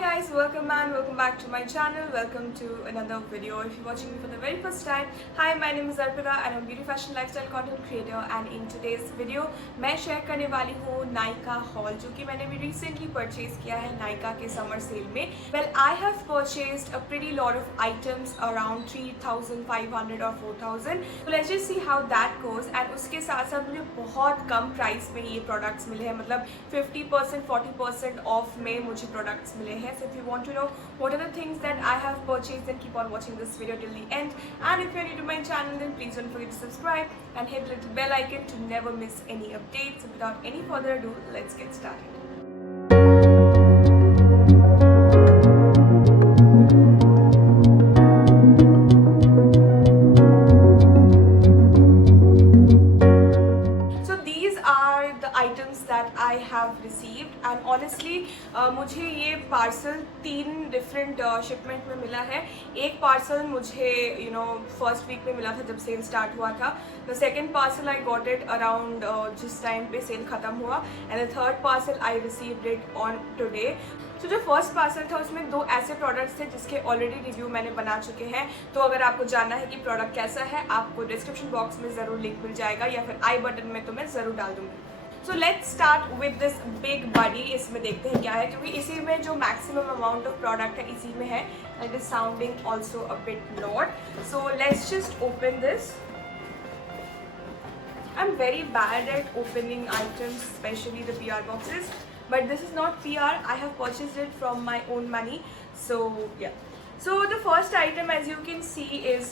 guys, welcome and welcome back to my channel. Welcome to another video. If you're watching me for the very first time, hi, my name is Arpita and I'm a beauty fashion lifestyle content creator. And in today's video, मैं share करने वाली हूँ Nykaa haul जो कि मैंने भी recently purchase किया है Nykaa के summer sale में. Well, I have purchased a pretty lot of items around 3,500 or 4,000. So let's just see how that goes. And उसके साथ साथ मुझे बहुत कम price में ये products मिले हैं, मतलब 50% 40% off में मुझे products मिले हैं. So if you want to know what are the things that I have purchased, then keep on watching this video till the end. And if you're new to my channel, then please don't forget to subscribe and hit the little bell icon to never miss any updates. So without any further ado, let's get started. Items that I have received and honestly मुझे ये parcel 3 different shipment में मिला है. एक parcel मुझे first week में मिला था जब सेल स्टार्ट हुआ था. The second parcel I got it around जिस टाइम पे सेल ख़त्म हुआ and the third parcel I received it on today. तो जो फर्स्ट पार्सल था उसमें 2 ऐसे प्रोडक्ट्स थे जिसके ऑलरेडी रिव्यू मैंने बना चुके हैं. तो अगर आपको जानना है कि प्रोडक्ट कैसा है, आपको डिस्क्रिप्शन बॉक्स में ज़रूर लिंक मिल जाएगा या फिर आई बटन में तो मैं ज़रूर डाल दूँगी. So let's start with this big body. इसमें देखते हैं क्या है, क्योंकि इसी में जो मैक्सिमम अमाउंट ऑफ प्रोडक्ट है इसी में है. It is sounding also a bit lot. So let's just open this. I am very bad at opening items, specially the PR boxes, but this is not PR. I have purchased it from my own money. So yeah. So the first item, as you can see, is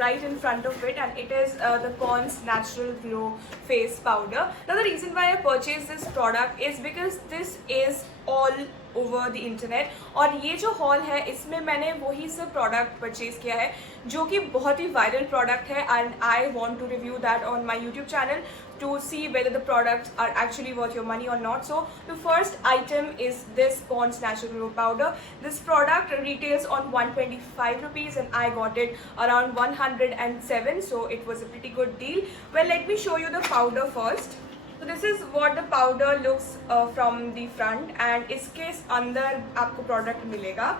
right in front of it, and it is the Pond's Natural Glow Face Powder. Now the reason why I purchased this product is because this is all over the internet. और ये जो haul है इसमें मैंने वही सब product purchase किया है जो कि बहुत ही viral product है, and I want to review that on my YouTube channel to see whether the products are actually worth your money or not. So the first item is this Pond's Natural Glow Powder. This product retails on 125 rupees and I got it around 107, so it was a pretty good deal. Well, let me show you the powder first. So this is what the powder looks from the front, and इसके अंदर आपको product मिलेगा.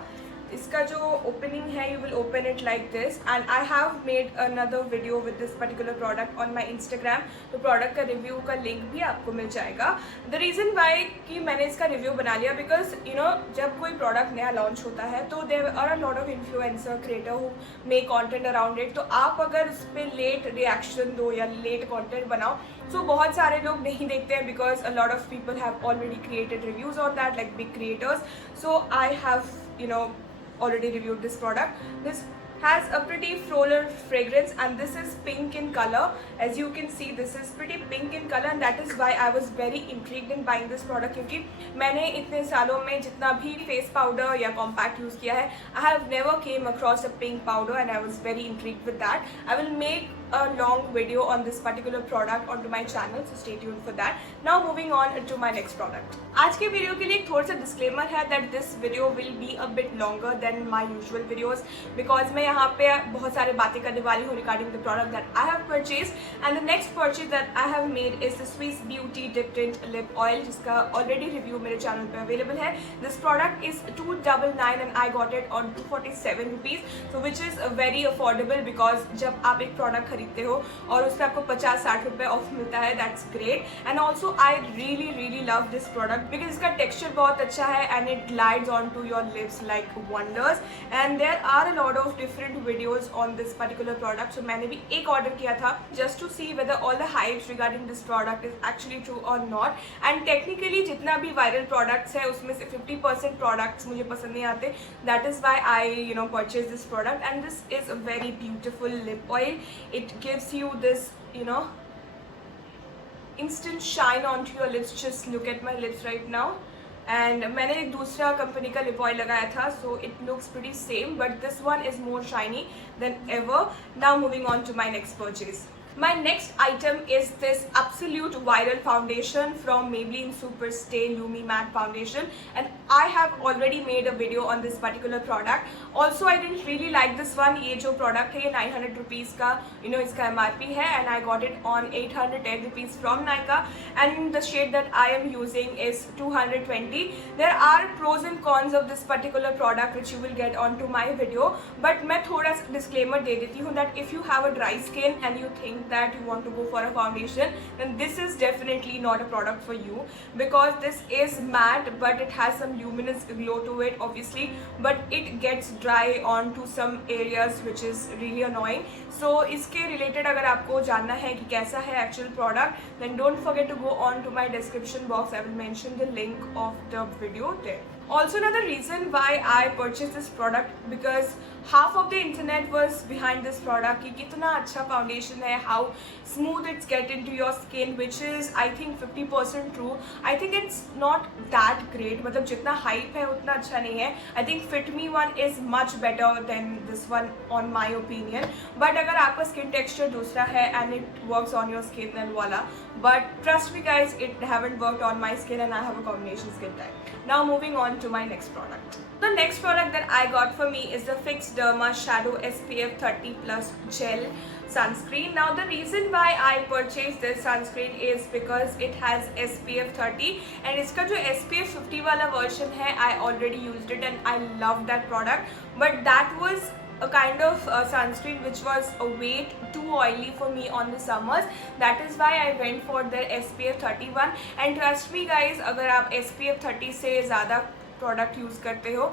इसका जो opening है, you will open it like this, and I have made another video with this particular product on my Instagram. तो product का review का लिंक भी आपको मिल जाएगा. द रीज़न वाई कि मैंने इसका रिव्यू बना लिया, बिकॉज जब कोई प्रोडक्ट नया लॉन्च होता है तो there are a lot of influencer creator who make content around it. तो आप अगर उस पर लेट रिएक्शन दो या लेट कॉन्टेंट बनाओ, so बहुत सारे लोग नहीं देखते हैं, because a lot of people have already created reviews on that, like big creators. So I have already reviewed this product. This has a pretty floral fragrance and this is pink in color. As you can see, this is pretty pink in color, and that is why I was very intrigued in buying this product, क्योंकि मैंने इतने सालों में जितना भी face powder या compact use किया है, I have never came across a pink powder and I was very intrigued with that. I will make a long video on this particular product onto my channel, so stay tuned for that. Now moving on to my next product. आज के video के लिए एक थोड़ा सा disclaimer है that this video will be a bit longer than my usual videos, because मैं यहाँ पे बहुत सारे बातें करने वाली हूँ regarding the product that I have purchased. And the next purchase that I have made is the Swiss Beauty Dip Tint Lip Oil, जिसका already review मेरे channel पे available है. This product is 299 and I got it on 247 rupees, so which is very affordable, because जब आप एक product खरीदते हो और उस पर आपको 50-60 रुपये ऑफ मिलता है, that's great. And also I really love this product because इसका टेक्स्चर बहुत अच्छा है and it glides on to your lips like wonders. And there are a lot of different videos on this particular product. So मैंने भी एक order किया था just to see whether all the hypes regarding this product is actually true और not. And technically जितना भी viral products है उसमें से 50% प्रोडक्ट्स मुझे पसंद नहीं आते. That is why I purchase this product. And this is a very beautiful lip oil. It gives you this instant shine onto your lips. Just look at my lips right now. And मैंने एक दूसरा company का lip oil लगाया था, so it looks pretty same, but this one is more shiny than ever. Now moving on to my next purchase. My next item is this absolute viral foundation from Maybelline Super Stay Lumi Matte Foundation, and I have already made a video on this particular product. Also, I didn't really like this one. ये जो product है ये 900 rupees का इसका MRP है, and I got it on 810 rupees from Nykaa, and the shade that I am using is 220. There are pros and cons of this particular product which you will get onto my video, but मैं थोड़ा सा disclaimer दे देती हूँ that if you have a dry skin and you think that you want to go for a foundation, then this is definitely not a product for you, because this is matte but it has some luminous glow to it obviously, but it gets dry onto some areas which is really annoying. So इसके related अगर आपको जानना है कि कैसा है actual product, then don't forget to go on to my description box. I will mention the link of the video there. Also, another reason why I purchased this product, because half of the internet was behind this product कि कितना अच्छा foundation है, how smooth it's get into your skin, which is I think 50% true. I think it's not that great, मतलब जितना hype है उतना अच्छा नहीं है. I think Fit Me one is much better than this one on my opinion. But अगर आपका skin texture दूसरा है and it works on your skin, then voila. But trust me guys, it haven't worked on my skin and I have a combination skin type. Now moving on to my next product. The next product that I got for me is the Fix Derma Shadow SPF 30 Plus Gel Sunscreen. Now the reason why I purchased this sunscreen is because it has SPF 30 and इसका जो SPF 50 वाला version है, I already used it and I love that product, but that was a kind of sunscreen which was a weight too oily for me on the summers. That is why I went for the SPF 31, and trust me guys, अगर आप SPF 30 से ज़्यादा product use करते हो,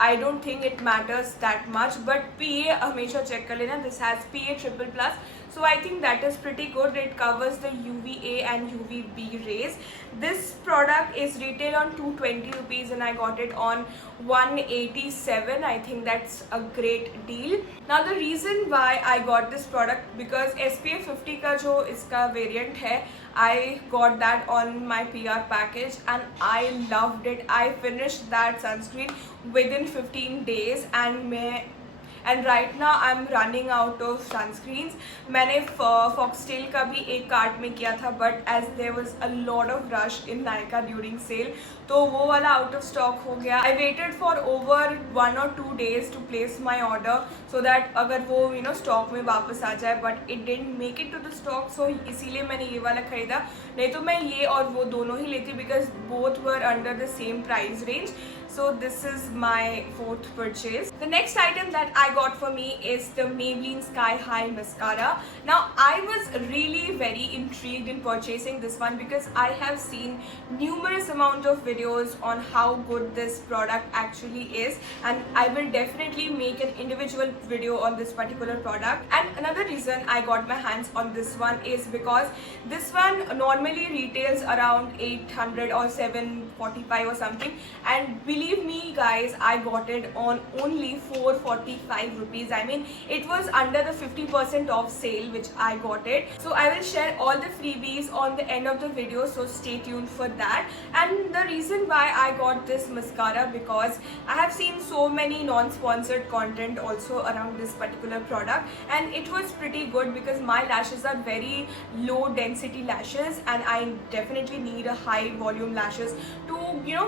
I don't think it matters that much, but PA हमेशा check कर लेना. This has PA triple plus, so I think that is pretty good. It covers the UVA and UVB rays. This product is retail on 220 rupees and I got it on 187. I think that's a great deal. Now the reason why I got this product, because SPF 50 का जो इसका variant है, I got that on my PR package and I loved it. I finished that sunscreen within 15 days and right now I'm running out of sunscreens. मैंने Foxtail का भी एक cart में किया था, but as there was a lot of rush in Nykaa during sale, तो वो वाला out of stock हो गया. I waited for over 1 or 2 days to place my order so that अगर वो stock में वापस आ जाए, but it didn't make it to the stock, so इसीलिए मैंने ये वाला खरीदा. नहीं तो मैं ये और वो दोनों ही लेती, because both were under the same price range. So this is my fourth purchase. The next item that I got for me is the Maybelline Sky High Mascara. Now I was really very intrigued in purchasing this one because I have seen numerous amount of videos on how good this product actually is, and I will definitely make an individual video on this particular product. And another reason I got my hands on this one is because this one normally retails around 800 or 745 or something, and believe me guys, I got it on only 445 rupees. I mean, it was under the 50% off sale which I got it. So I will share all the freebies on the end of the video, so stay tuned for that. And the reason why I got this mascara, because I have seen so many non-sponsored content also around this particular product, and it was pretty good because my lashes are very low density lashes and I definitely need a high volume lashes to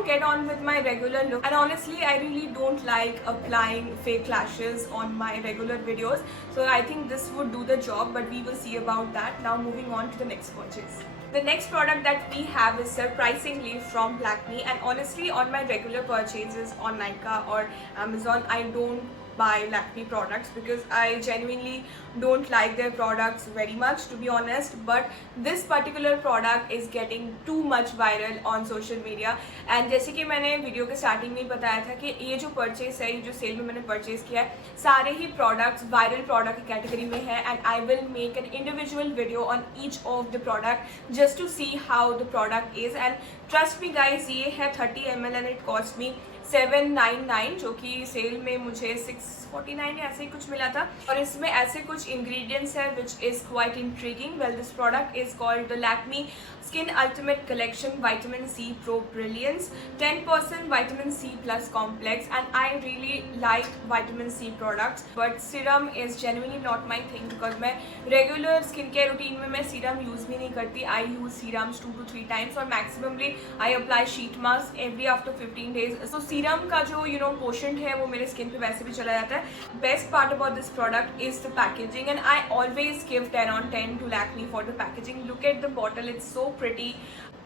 get on with my regular look. And honestly, I really don't like applying fake lashes on my regular videos, so I think this would do the job, but we will see about that. Now moving on to the next purchase. The next product that we have is surprisingly from Blackme, and honestly on my regular purchases on Nykaa or Amazon, I don't buy Lakme products because I genuinely don't like their products very much, to be honest. But this particular product is getting too much viral on social media, and जैसे कि मैंने video के starting में बताया था कि ये जो परचेस है, ये जो सेल में मैंने परचेस किया है, सारे ही प्रोडक्ट्स वायरल प्रोडक्ट की कैटेगरी में है, and I will make an individual video on each of the product just to see how the product is. And trust me guys, ये है 30 ml and it cost me 799, जो कि cell में मुझे 649 या ऐसे ही कुछ मिला था। और इसमें ऐसे कुछ इंग्रेडिएंट्स है which is quite intriguing. Well, this product is called the Lakme skin ultimate collection vitamin C pro brilliance 10% vitamin C plus complex, and I really like vitamin C products, but serum is genuinely not my thing because मैं regular skincare routine में मैं serum use भी नहीं करती. I use serums 2 to 3 times और maximally I apply sheet mask every after 15 days. So serum का जो quotient है वो मेरे skin पे वैसे भी चला जाता है. Best part about this product is the packaging, and I always give 10 on 10 to Lakme for the packaging. Look at the bottle, it's so pretty.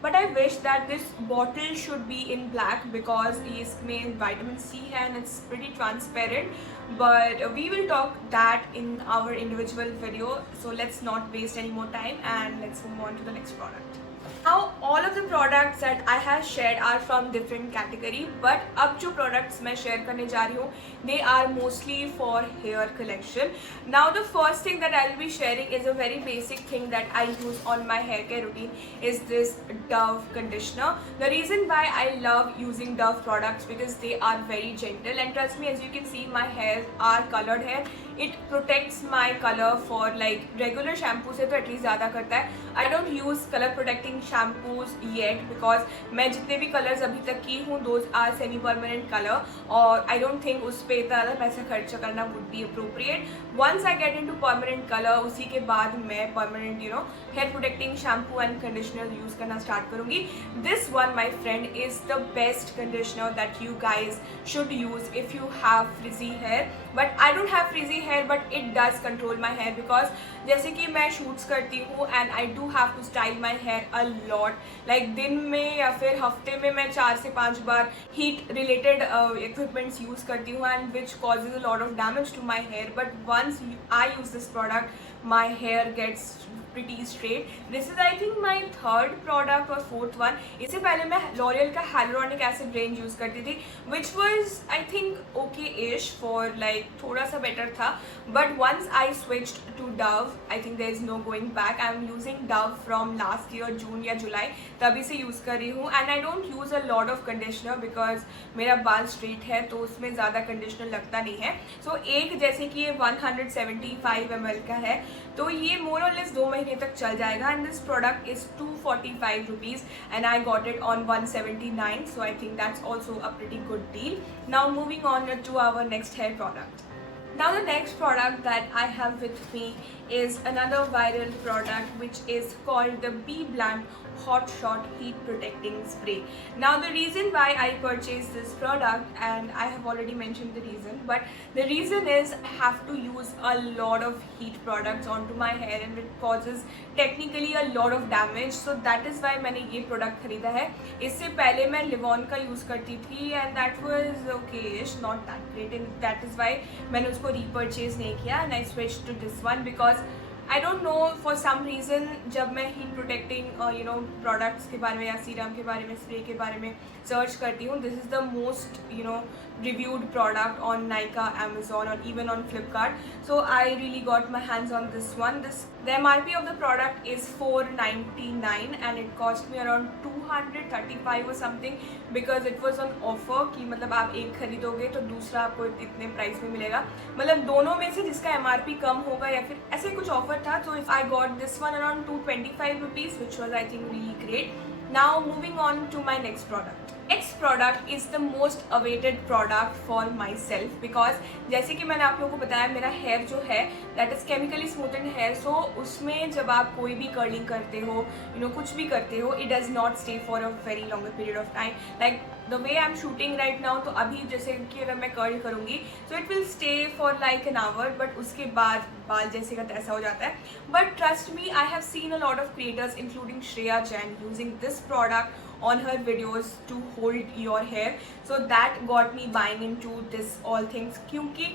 But I wish that this bottle should be in black because इसमें vitamin C है and it's pretty transparent. But we will talk that in our individual video. So let's not waste any more time and let's move on to the next product. Now all of the products that I have shared are from different category, but अब जो products मैं share करने जा रही हूँ they are mostly for hair collection. Now the first thing that I will be sharing is a very basic thing that I use on my hair care routine is this Dove conditioner. The reason why I love using Dove products because they are very gentle, and trust me, as you can see my hair are colored hair. It protects my color for like regular shampoo से तो at least ज़्यादा करता है. I don't use color protecting shampoos yet because मैं जितने भी colours अभी तक की हूँ those are semi permanent color, और I don't think उस पर इतना ज़्यादा पैसा खर्च करना would be appropriate. Once I get into permanent color उसी के बाद मैं permanent hair protecting shampoo and conditioner use करना start करूँगी. This one, my friend, is the best conditioner that you guys should use if you have frizzy hair. But I don't have frizzy hair, but it does control my hair because जैसे कि मैं shoots करती हूँ and I do have to style my hair a lot. Like दिन में या फिर हफ्ते में मैं 4 से 5 बार heat related equipments use करती हूँ and which causes a lot of damage to my hair. But once I use this product, my hair gets pretty straight. This is I think my third product or fourth one. इससे पहले मैं L'Oreal का hyaluronic acid range use करती थी, which was I think okay-ish for like थोड़ा सा better था. But once I switched to Dove, I think there is no going back. I am using Dove from last year June या July, तभी से use कर रही हूँ, and I don't use a lot of conditioner because मेरा बाल straight है तो उसमें ज़्यादा conditioner लगता नहीं है. So एक जैसे कि ये 175 ml का है तो ये more or less 2 महीने तक चल जाएगा, and this product is 245 rupees and I got it on 179, so I think that's also a pretty good deal. Now moving on to our next hair product. Now the next product that I have with me is another viral product which is called the BBlunt Hot Shot Heat Protecting Spray. Now the reason why I purchased this product, and I have already mentioned the reason, but the reason is I have to use a lot of heat products onto my hair and it causes technically a lot of damage. So that is why मैंने ये product खरीदा है. इससे पहले मैं Livon का use करती थी and that was okay-ish, not that great, and that is why मैंने उसको repurchase नहीं किया and I switched to this one because I don't know, for some reason जब मैं heat protecting products के बारे में या serum के बारे में, spray के बारे में search करती हूँ, this is the most reviewed product on Nykaa, Amazon, or even on Flipkart. So I really got my hands on this one. The MRP of the product is $499 and it cost me around 235 or something because it was on offer कि मतलब आप एक खरीदोगे तो दूसरा आपको इतने price में मिलेगा. मतलब दोनों में से जिसका MRP कम होगा या फिर ऐसे कुछ ऑफर था. So I got this one around 225 rupees, which was I think really great. Now moving on to my next product. Next product is the most awaited product for myself because जैसे कि मैंने आप लोगों को बताया मेरा hair जो है that is chemically smoothened hair, so उसमें जब आप कोई भी curling करते हो कुछ भी करते हो, it does not stay for a very longer period of time. Like the way I'm shooting right now, तो अभी जैसे कि अगर मैं curl करूँगी so it will stay for like an hour, but उसके बाद बाल जैसे का तैसा हो जाता है. But trust me, I have seen a lot of creators including Shreya Jain using this product on her videos to hold your hair, so that got me buying into this all things क्योंकि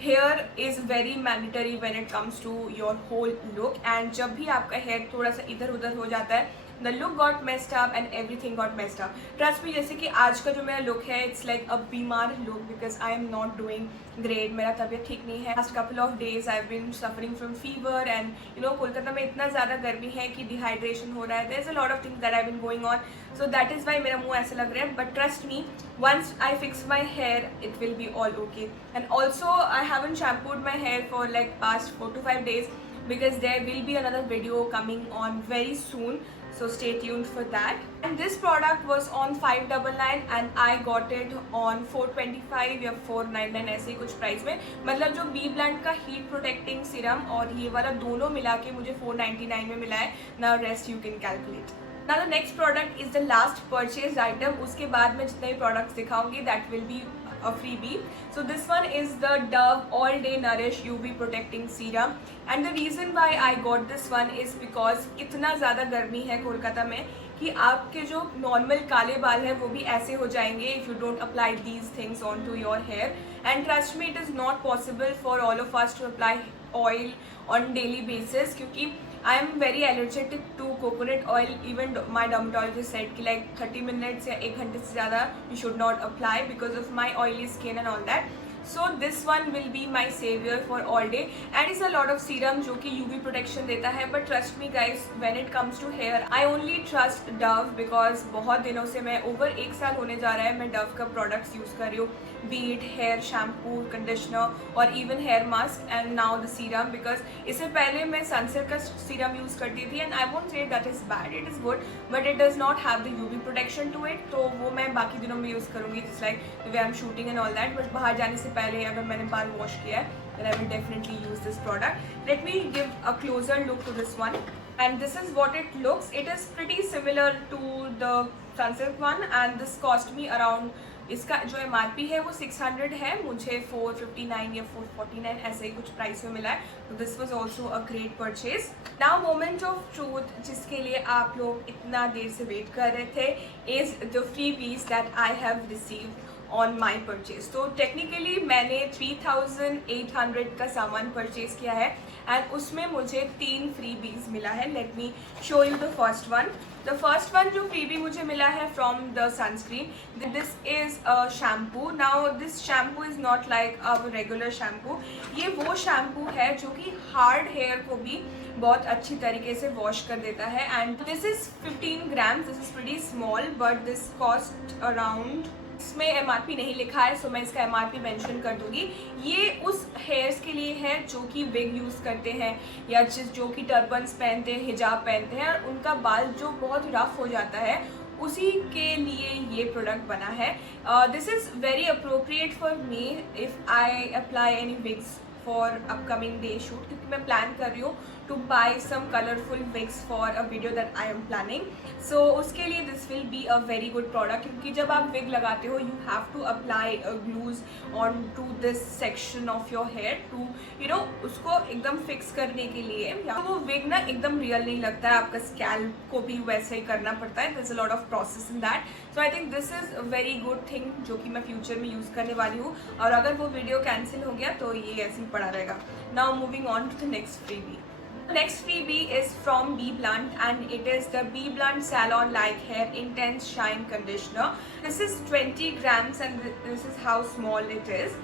hair is very mandatory when it comes to your whole look, and जब भी आपका hair थोड़ा सा इधर उधर हो जाता है the look got messed up and everything got messed up. Trust me, जैसे कि आज का जो मेरा लुक है इट्स लाइक अ बीमार look because I am not doing great. मेरा तबीयत ठीक नहीं है. Last couple of days I have been suffering from fever and Kolkata में इतना ज़्यादा गर्मी है कि डिहाइड्रेशन हो रहा है. There is a lot of things that I been going on, so that is why मेरा मुंह ऐसा लग रहा है. But trust me, once I fix my hair it will be all okay. And also I haven't shampooed my hair for like past 4 to 5 days because there will be another video coming on very soon, so stay tuned for that. And this product was on 599 and I got it on 425 या 499 ऐसे ही कुछ price में. मतलब जो B blunt का heat protecting serum और ये वाला दोनों मिला के मुझे 499 में मिला है. Now rest you can calculate. Now the next product is the last purchased item. उसके बाद मैं जितने भी products दिखाऊंगी that will be a freebie. So this one is the Dove All Day Nourish UV Protecting Serum. And the reason why I got this one is because इतना ज़्यादा गर्मी है कोलकाता में कि आपके जो नॉर्मल काले बाल हैं वो भी ऐसे हो जाएंगे if you don't apply these things onto your hair. And trust me, it is not possible for all of us to apply oil on daily basis क्योंकि I am very allergic to coconut oil. Even my dermatologist said कि like 30 minutes या 1 घंटे से ज़्यादा you should not apply because of my oily skin and all that. So this one will be my savior for all day and it's a lot of serum जो कि UV protection देता है. But trust me guys, when it comes to hair I only trust Dove because बहुत दिनों से मैं over 1 साल होने जा रहा है मैं Dove का products use कर रही हूँ, be it hair shampoo, conditioner और even hair mask and now the serum. because इससे पहले मैं Sunsilk का serum use करती थी and I won't say that is bad, it is good but it does not have the UV protection to it. तो वो मैं बाकी दिनों में use करूँगी just like the way I'm shooting and all that. but बाहर जाने से पहले अगर मैंने बाल वॉश किया है then I will definitely use this product. Let me give a closer look to this one and this is what it looks. It is pretty similar to the Sunsilk one and this cost me around, इसका जो MRP है वो 600 है, मुझे 459 या 449 ऐसे ही कुछ price में मिला है. तो this was also a great purchase. Now moment of truth जिसके लिए आप लोग इतना देर से वेट कर रहे थे is the free piece that I have received on my purchase. तो टेक्निकली मैंने 3800 का सामान परचेज किया है एंड उसमें मुझे 3 फ्रीबीज मिला है. Let me show you the first one. The first one जो फ्रीबी मुझे मिला है from the sunscreen, this is a shampoo. Now this shampoo is not like a regular shampoo. ये वो शैम्पू है जो कि हार्ड हेयर को भी बहुत अच्छी तरीके से वॉश कर देता है. And this is 15 grams. This is pretty small but this cost around, इसमें MRP नहीं लिखा है सो मैं इसका MRP मेंशन कर दूंगी. ये उस हेयर्स के लिए है जो कि विग यूज़ करते हैं या जो कि टर्बन्स पहनते हैं, हिजाब पहनते हैं और उनका बाल जो बहुत रफ हो जाता है उसी के लिए ये प्रोडक्ट बना है. This is very appropriate for me if I apply any wigs for upcoming day shoot क्योंकि मैं प्लान कर रही हूँ to buy some colourful wigs for a video that I am planning. So उसके लिए this will be a very good product क्योंकि जब आप विग लगाते हो you have to apply glues on to this section of your hair to उसको एकदम fix करने के लिए. तो वो विग ना एकदम रियल नहीं लगता है, आपका स्कैल्प को भी वैसे ही करना पड़ता है. There is a lot of process in that. So I think this is a very good thing जो कि मैं फ्यूचर में यूज़ करने वाली हूँ और अगर वो वीडियो कैंसिल हो गया तो ये ऐसे ही पड़ा रहेगा. Now moving on to the next freebie. The next freebie is from Bee Blunt and it is the Bee Blunt Salon Like Hair Intense Shine Conditioner. This is 20 grams and this is how small it is.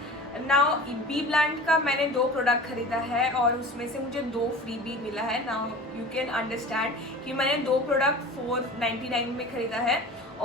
Now be blunt का मैंने 2 product खरीदा है और उसमें से मुझे 2 freebie मिला है. नाउ यू कैन अंडरस्टैंड कि मैंने 2 प्रोडक्ट 499 में खरीदा है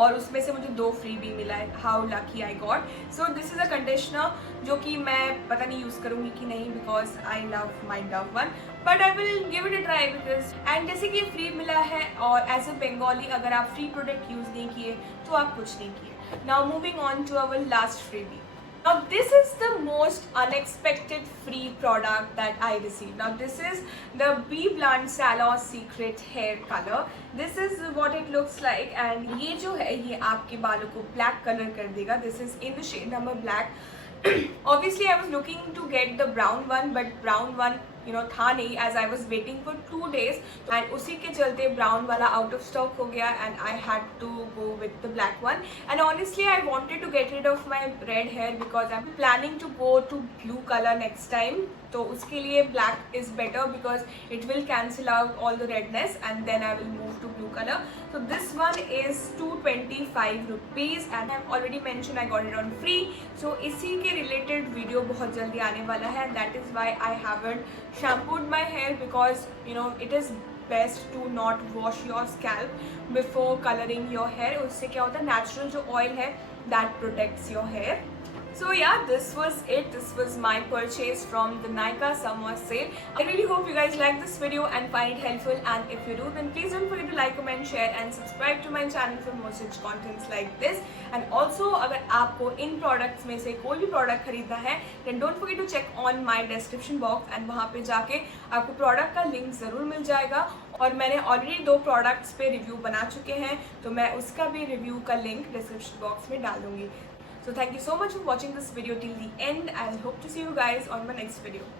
और उसमें से मुझे 2 फ्रीबी मिला है. How lucky I got. So this is a conditioner जो कि मैं पता नहीं यूज़ करूँगी कि नहीं because I love my Dove one but I will give it a try because and जैसे कि फ्री मिला है और एज अ बंगाली अगर आप फ्री प्रोडक्ट यूज़ नहीं किए तो आप कुछ नहीं किए. Now moving on to our last freebie. Now this is the most unexpected free product that I received. Now this is the Bee Blunt Salon Secret Hair Color. This is what it looks like and ये जो है ये आपके बालों को black color कर देगा. This is in the shade number black. Obviously I was looking to get the brown one but brown one था नहीं as I was waiting for 2 days and उसी के चलते brown वाला out of stock हो गया and I had to go with the black one. And honestly I wanted to get rid of my red hair because I'm planning to go to blue color next time. तो उसके लिए black is better because it will cancel out all the redness and then I will move to blue colour. So this one is 225 rupees and I have already mentioned I got it on free. So इसी के related video बहुत जल्दी आने वाला है. That is why I haven't shampooed my hair because you know it is best to not wash your scalp before coloring your hair. उससे क्या होता है, natural जो oil है that protects your hair. So yeah, this was it. This was my purchase from the Nykaa summer sale. I really hope you guys like this video and find it helpful, and if you do then please don't forget to like, comment, share and subscribe to my channel for more such contents like this. And also अगर आपको इन products में से कोई भी product खरीदना है then don't forget to check on my description box and वहाँ पे जाके आपको product का link ज़रूर मिल जाएगा. और मैंने ऑलरेडी 2 प्रोडक्ट्स पे रिव्यू बना चुके हैं तो मैं उसका भी रिव्यू का लिंक डिस्क्रिप्शन बॉक्स में डाल दूँगी. So thank you so much for watching this video till the end. I hope to see you guys on my next video.